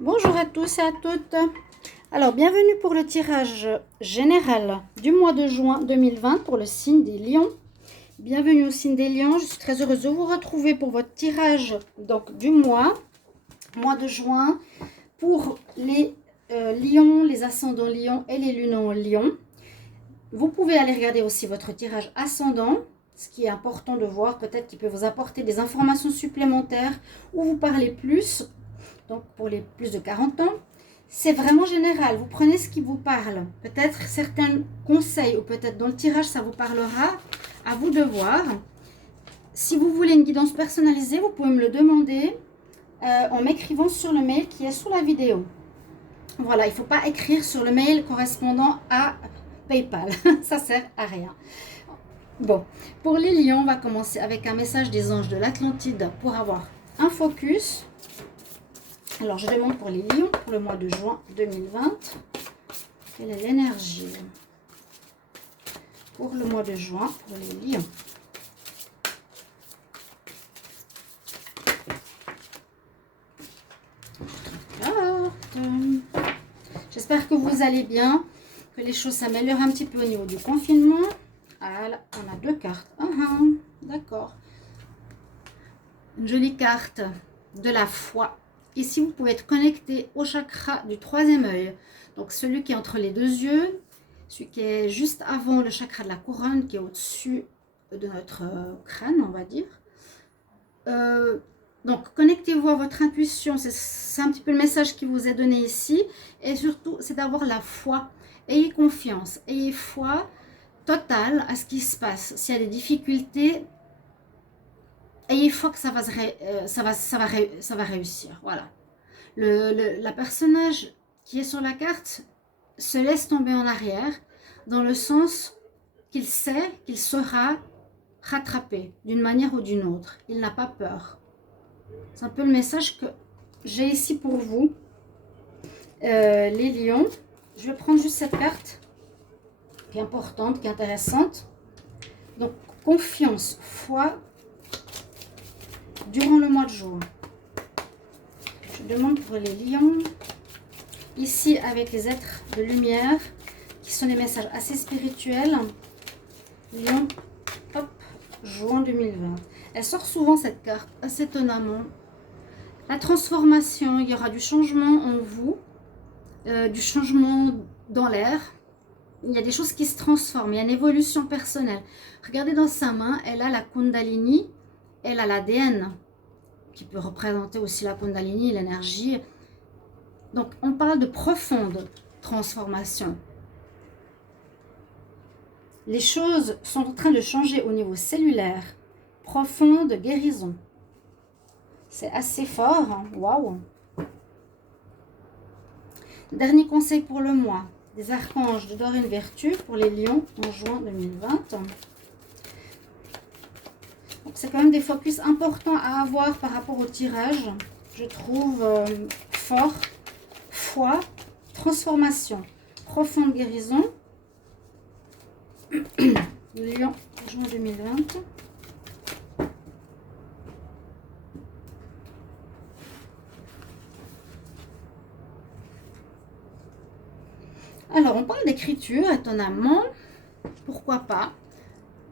Bonjour à tous et à toutes. Alors, bienvenue pour le tirage général du mois de juin 2020 pour le signe des lions. Bienvenue au signe des lions. Je suis très heureuse de vous retrouver pour votre tirage du mois de juin pour les lions, les ascendants lions et les lunes en lion. Vous pouvez aller regarder aussi votre tirage ascendant, ce qui est important de voir, peut-être qu'il peut vous apporter des informations supplémentaires ou vous parler plus. Donc pour les plus de 40 ans, c'est vraiment général. Vous prenez ce qui vous parle. Peut-être certains conseils ou peut-être dans le tirage, ça vous parlera. À vous de voir. Si vous voulez une guidance personnalisée, vous pouvez me le demander en m'écrivant sur le mail qui est sous la vidéo. Voilà, il ne faut pas écrire sur le mail correspondant à PayPal. Ça sert à rien. Bon, pour les lions, on va commencer avec un message des anges de l'Atlantide pour avoir un focus. Alors, je demande pour les lions, pour le mois de juin 2020, quelle est l'énergie pour le mois de juin pour les lions? J'espère que vous allez bien, que les choses s'améliorent un petit peu au niveau du confinement. Ah là, on a deux cartes. D'accord. Une jolie carte de la foi. Ici, vous pouvez être connecté au chakra du troisième œil. Donc, celui qui est entre les deux yeux, celui qui est juste avant le chakra de la couronne, qui est au-dessus de notre crâne, on va dire. Donc, connectez-vous à votre intuition. C'est un petit peu le message qui vous est donné ici. Et surtout, c'est d'avoir la foi. Ayez confiance. Ayez foi totale à ce qui se passe. S'il y a des difficultés, ayez foi que ça va réussir. Voilà. La personnage qui est sur la carte se laisse tomber en arrière dans le sens qu'il sait qu'il sera rattrapé d'une manière ou d'une autre. Il n'a pas peur. C'est un peu le message que j'ai ici pour vous, les lions. Je vais prendre juste cette carte qui est importante, qui est intéressante. Donc, confiance, foi, durant le mois de juin. Je demande pour les lions, ici avec les êtres de lumière, qui sont des messages assez spirituels. Lion, hop, juin 2020. Elle sort souvent cette carte, assez étonnamment. La transformation, il y aura du changement en vous, du changement dans l'air. Il y a des choses qui se transforment, il y a une évolution personnelle. Regardez dans sa main, elle a la Kundalini, elle a l'ADN, qui peut représenter aussi la Kundalini, l'énergie. Donc, on parle de profonde transformation. Les choses sont en train de changer au niveau cellulaire. Profonde guérison. C'est assez fort, hein? Waouh! Dernier conseil pour le mois. Des archanges de Dorine Vertu pour les lions en juin 2020. C'est quand même des focus importants à avoir par rapport au tirage. Je trouve fort, foi, transformation, profonde guérison. Lion, juin 2020. Alors, on parle d'écriture, étonnamment. Pourquoi pas?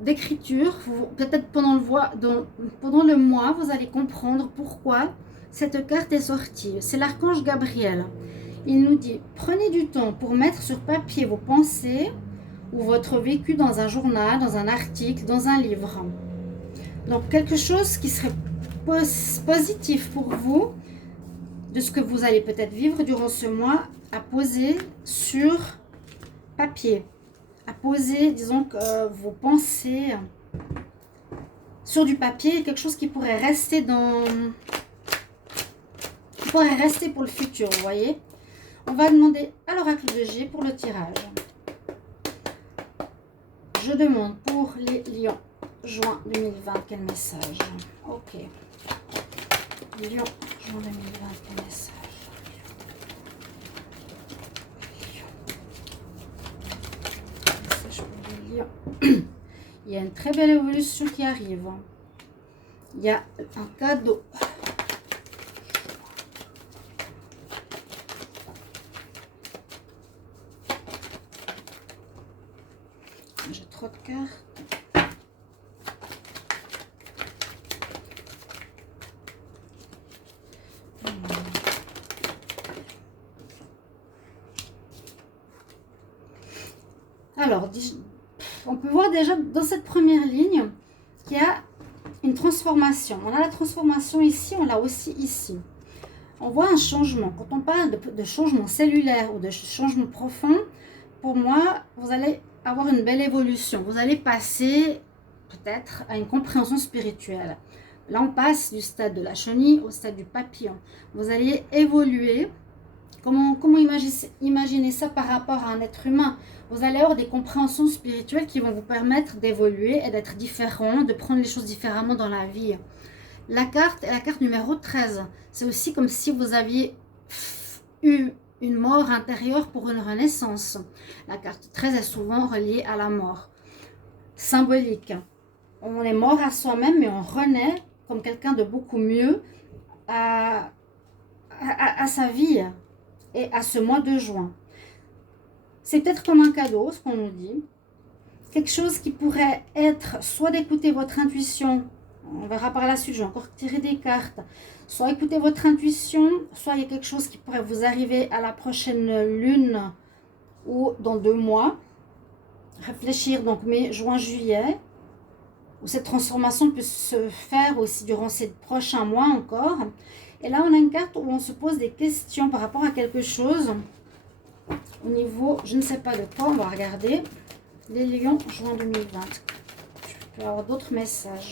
D'écriture, peut-être pendant le mois, vous allez comprendre pourquoi cette carte est sortie. C'est l'archange Gabriel. Il nous dit, prenez du temps pour mettre sur papier vos pensées ou votre vécu dans un journal, dans un article, dans un livre. Donc, quelque chose qui serait positif pour vous, de ce que vous allez peut-être vivre durant ce mois, à poser sur papier. À poser, disons, vos pensées sur du papier, quelque chose qui pourrait rester pour le futur, vous voyez. On va demander à l'oracle de G pour le tirage. Je demande pour les lions, juin 2020, quel message? Ok. Lion, juin 2020, quel message? Il y a une très belle évolution qui arrive. Il y a un cadeau. J'ai trop de cartes. Alors, on peut voir déjà dans cette première ligne qu'il y a une transformation. On a la transformation ici, on l'a aussi ici. On voit un changement. Quand on parle de changement cellulaire ou de changement profond, pour moi, vous allez avoir une belle évolution. Vous allez passer peut-être à une compréhension spirituelle. Là, on passe du stade de la chenille au stade du papillon. Vous allez évoluer. Comment imaginer ça par rapport à un être humain? Vous allez avoir des compréhensions spirituelles qui vont vous permettre d'évoluer et d'être différent, de prendre les choses différemment dans la vie. La carte est la carte numéro 13. C'est aussi comme si vous aviez eu une mort intérieure pour une renaissance. La carte 13 est souvent reliée à la mort. Symbolique. On est mort à soi-même, mais on renaît comme quelqu'un de beaucoup mieux à sa vie et à ce mois de juin. C'est peut-être comme un cadeau, ce qu'on nous dit. Quelque chose qui pourrait être soit d'écouter votre intuition, on verra par la suite, je vais encore tirer des cartes, soit écouter votre intuition, soit il y a quelque chose qui pourrait vous arriver à la prochaine lune ou dans 2 mois. Réfléchir donc mai, juin, juillet, où cette transformation peut se faire aussi durant ces prochains mois encore. Et là, on a une carte où on se pose des questions par rapport à quelque chose. Au niveau, je ne sais pas de quoi, on va regarder. Les lions, juin 2020. Je peux avoir d'autres messages.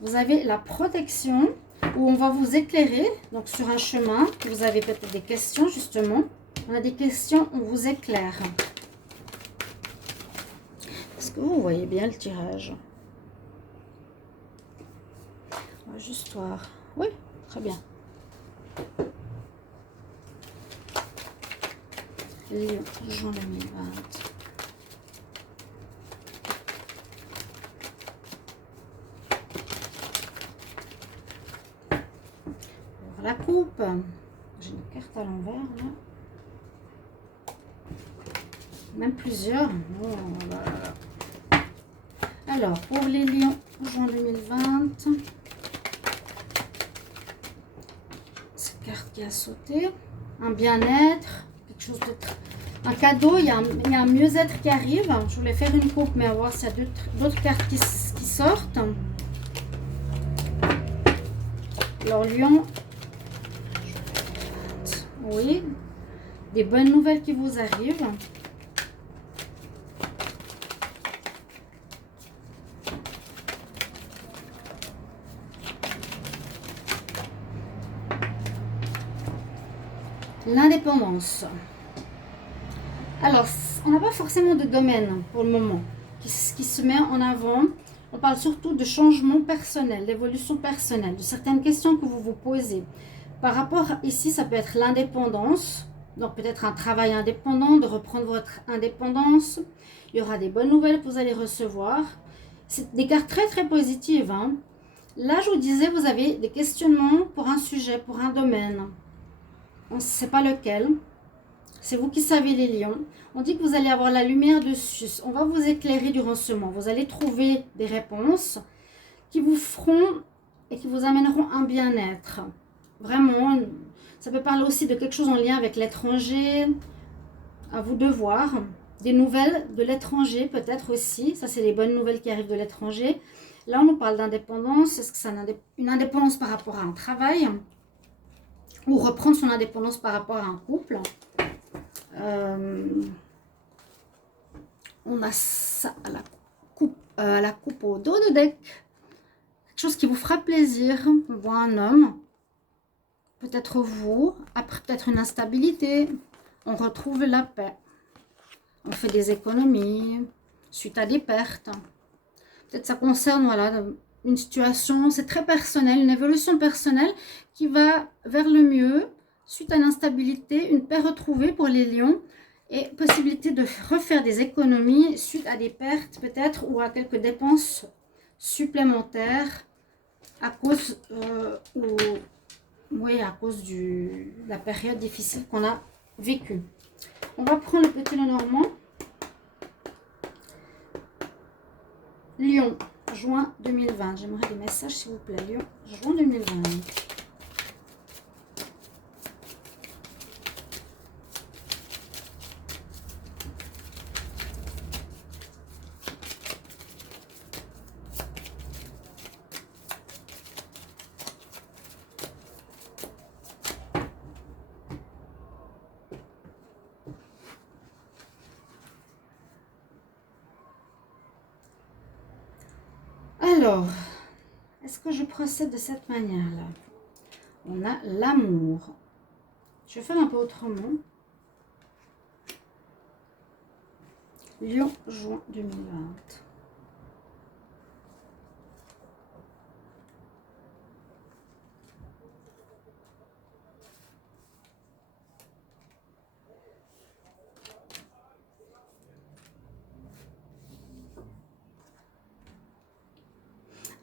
Vous avez la protection, où on va vous éclairer, donc sur un chemin. Vous avez peut-être des questions, justement. On a des questions, on vous éclaire. Est-ce que vous voyez bien le tirage? On va juste voir. Oui, très bien. Lion, juin 2020. La coupe. J'ai une carte à l'envers là. Même plusieurs. Oh là là. Alors, pour les lions, juin 2020. Cette carte qui a sauté. Un bien-être. Quelque chose d'autre. Un cadeau. Il y a un mieux-être qui arrive. Je voulais faire une coupe, mais on va voir s'il y a d'autres cartes qui sortent. Alors, lion. Oui, des bonnes nouvelles qui vous arrivent. L'indépendance. Alors, on n'a pas forcément de domaine pour le moment qui se met en avant. On parle surtout de changement personnel, d'évolution personnelle, de certaines questions que vous vous posez. Par rapport ici, ça peut être l'indépendance, donc peut-être un travail indépendant, de reprendre votre indépendance. Il y aura des bonnes nouvelles que vous allez recevoir. C'est des cartes très très positives, hein. Là, je vous disais, vous avez des questionnements pour un sujet, pour un domaine. On ne sait pas lequel. C'est vous qui savez, les lions. On dit que vous allez avoir la lumière dessus. On va vous éclairer durant ce mois. Vous allez trouver des réponses qui vous feront et qui vous amèneront un bien-être. Vraiment, ça peut parler aussi de quelque chose en lien avec l'étranger. À vous de voir. Des nouvelles de l'étranger peut-être aussi. Ça, c'est les bonnes nouvelles qui arrivent de l'étranger. Là, on nous parle d'indépendance. Est-ce que c'est une indépendance par rapport à un travail? Ou reprendre son indépendance par rapport à un couple? On a ça à la coupe au dos de deck. Quelque chose qui vous fera plaisir. On voit un homme. Peut-être vous. Après peut-être une instabilité. On retrouve la paix. On fait des économies. Suite à des pertes. Peut-être ça concerne, voilà, une situation. C'est très personnel. Une évolution personnelle qui va vers le mieux. Suite à l'instabilité. Une paix retrouvée pour les lions. Et possibilité de refaire des économies suite à des pertes peut-être ou à quelques dépenses supplémentaires à cause, à cause de la période difficile qu'on a vécue. On va prendre le petit Lenormand. Lyon, juin 2020. J'aimerais des messages, s'il vous plaît. Lyon, juin 2020. Alors, est-ce que je procède de cette manière-là? On a l'amour. Je vais faire un peu autrement. Lyon, juin 2020.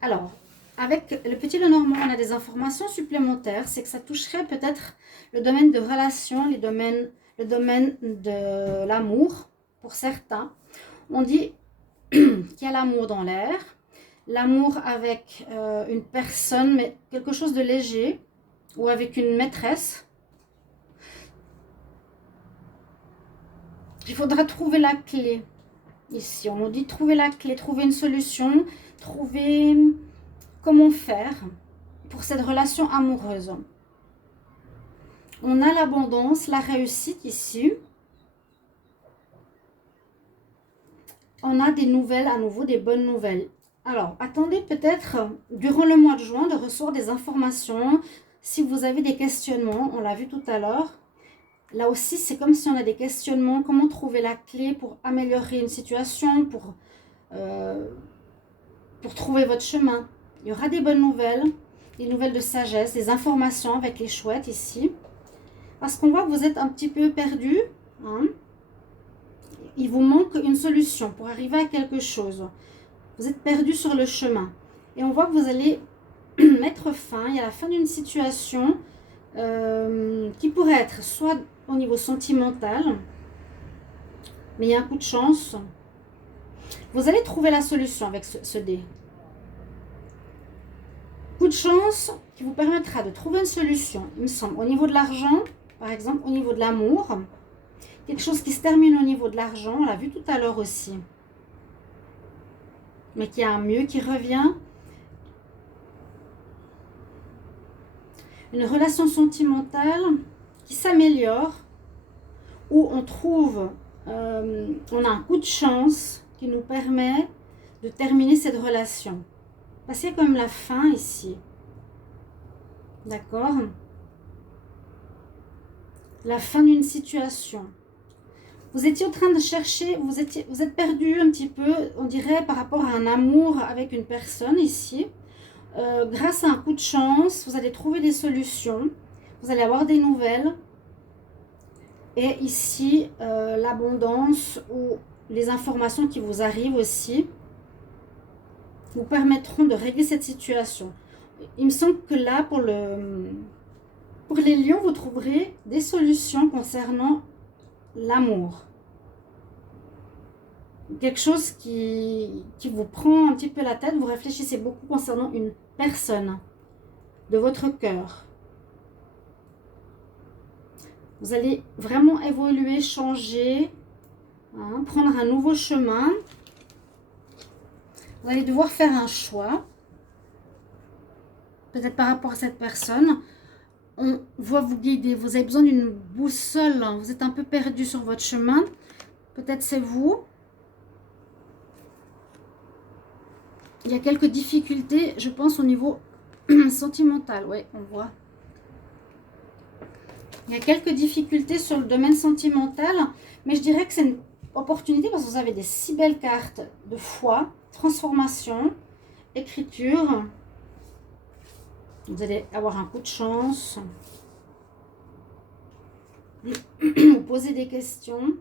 Alors, avec le petit Lenormand, on a des informations supplémentaires. C'est que ça toucherait peut-être le domaine de relations, le domaine de l'amour pour certains. On dit qu'il y a l'amour dans l'air, l'amour avec une personne, mais quelque chose de léger, ou avec une maîtresse. Il faudra trouver la clé. Ici, on nous dit trouver la clé, trouver une solution, trouver comment faire pour cette relation amoureuse. On a l'abondance, la réussite ici. On a des nouvelles, à nouveau des bonnes nouvelles. Alors, attendez peut-être durant le mois de juin de recevoir des informations. Si vous avez des questionnements, on l'a vu tout à l'heure. Là aussi, c'est comme si on a des questionnements. Comment trouver la clé pour améliorer une situation, pour trouver votre chemin. Il y aura des bonnes nouvelles, des nouvelles de sagesse, des informations avec les chouettes ici. Parce qu'on voit que vous êtes un petit peu perdu. Hein. Il vous manque une solution pour arriver à quelque chose. Vous êtes perdu sur le chemin. Et on voit que vous allez mettre fin. Il y a la fin d'une situation qui pourrait être soit au niveau sentimental, mais il y a un coup de chance. Vous allez trouver la solution avec ce dé. Coup de chance qui vous permettra de trouver une solution, il me semble, au niveau de l'argent, par exemple, au niveau de l'amour. Quelque chose qui se termine au niveau de l'argent, on l'a vu tout à l'heure aussi. Mais qui a un mieux qui revient. Une relation sentimentale qui s'améliore, où on trouve, on a un coup de chance qui nous permet de terminer cette relation. Parce qu'il y a quand même la fin ici. D'accord? La fin d'une situation. Vous étiez en train de chercher, vous êtes perdu un petit peu, on dirait, par rapport à un amour avec une personne ici. Grâce à un coup de chance, vous allez trouver des solutions. Vous allez avoir des nouvelles. Et ici, l'abondance ou les informations qui vous arrivent aussi vous permettront de régler cette situation. Il me semble que là, pour les lions, vous trouverez des solutions concernant l'amour. Quelque chose qui vous prend un petit peu la tête, vous réfléchissez beaucoup concernant une personne de votre cœur. Vous allez vraiment évoluer, changer, hein, prendre un nouveau chemin. Vous allez devoir faire un choix, peut-être par rapport à cette personne. On va vous guider, vous avez besoin d'une boussole, vous êtes un peu perdu sur votre chemin. Peut-être c'est vous. Il y a quelques difficultés, je pense, au niveau sentimental. Oui, on voit. Il y a quelques difficultés sur le domaine sentimental, mais je dirais que c'est une opportunité parce que vous avez des si belles cartes de foi, transformation, écriture. Vous allez avoir un coup de chance. Vous posez des questions.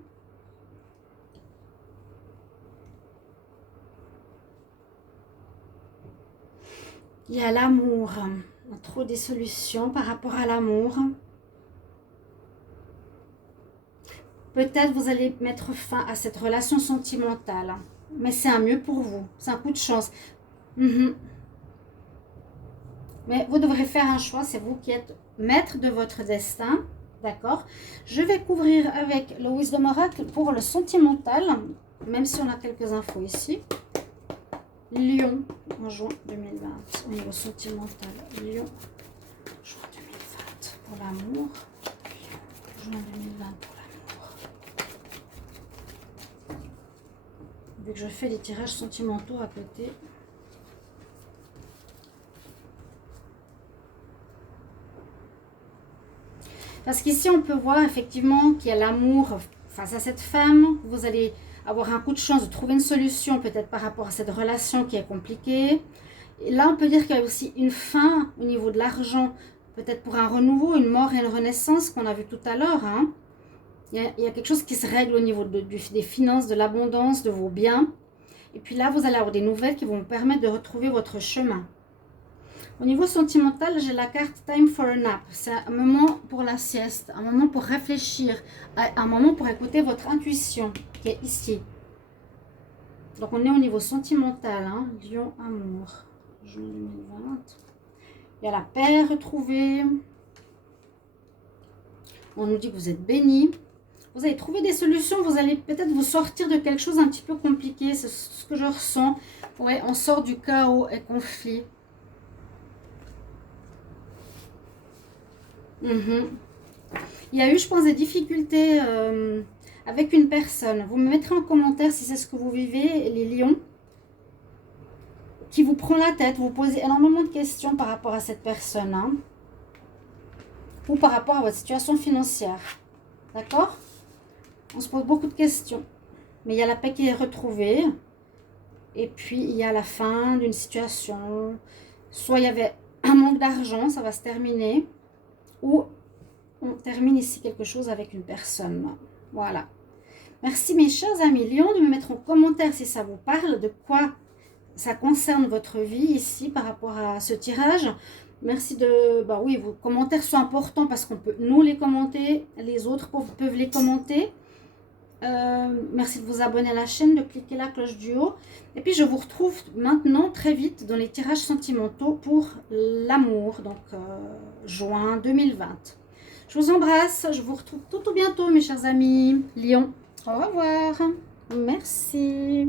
Il y a l'amour. On trouve des solutions par rapport à l'amour. Peut-être vous allez mettre fin à cette relation sentimentale. Mais c'est un mieux pour vous. C'est un coup de chance. Mhm. Mais vous devrez faire un choix. C'est vous qui êtes maître de votre destin. D'accord? Je vais couvrir avec le Wisdom Oracle pour le sentimental. Même si on a quelques infos ici. Lion en juin 2020. Au niveau sentimental. Lion, juin 2020 pour l'amour. Lion, juin 2020 pour l'amour. Vu que je fais des tirages sentimentaux à côté. Parce qu'ici, on peut voir effectivement qu'il y a l'amour face à cette femme. Vous allez avoir un coup de chance de trouver une solution, peut-être par rapport à cette relation qui est compliquée. Et là, on peut dire qu'il y a aussi une fin au niveau de l'argent, peut-être pour un renouveau, une mort et une renaissance qu'on a vu tout à l'heure. Hein. Il y a quelque chose qui se règle au niveau des finances, de l'abondance, de vos biens. Et puis là, vous allez avoir des nouvelles qui vont vous permettre de retrouver votre chemin. Au niveau sentimental, j'ai la carte Time for a Nap. C'est un moment pour la sieste, un moment pour réfléchir, un moment pour écouter votre intuition qui est ici. Donc on est au niveau sentimental, hein. Lion, amour, juin 2020. Il y a la paix retrouvée. On nous dit que vous êtes bénis. Vous allez trouver des solutions, vous allez peut-être vous sortir de quelque chose un petit peu compliqué. C'est ce que je ressens. Ouais, on sort du chaos et conflit. Il y a eu, je pense, des difficultés avec une personne. Vous me mettrez en commentaire si c'est ce que vous vivez, les lions, qui vous prend la tête. Vous posez énormément de questions par rapport à cette personne, hein, ou par rapport à votre situation financière. D'accord? On se pose beaucoup de questions. Mais il y a la paix qui est retrouvée. Et puis, il y a la fin d'une situation. Soit il y avait un manque d'argent, ça va se terminer. Ou on termine ici quelque chose avec une personne. Voilà. Merci mes chers amis lions de me mettre en commentaire si ça vous parle, de quoi ça concerne votre vie ici par rapport à ce tirage. Merci de... Bah oui, vos commentaires sont importants parce qu'on peut nous les commenter, les autres peuvent les commenter. Merci de vous abonner à la chaîne, de cliquer la cloche du haut. Et puis je vous retrouve maintenant très vite dans les tirages sentimentaux pour l'amour, donc juin 2020. Je vous embrasse, je vous retrouve tout bientôt mes chers amis Lions. Au revoir. Merci.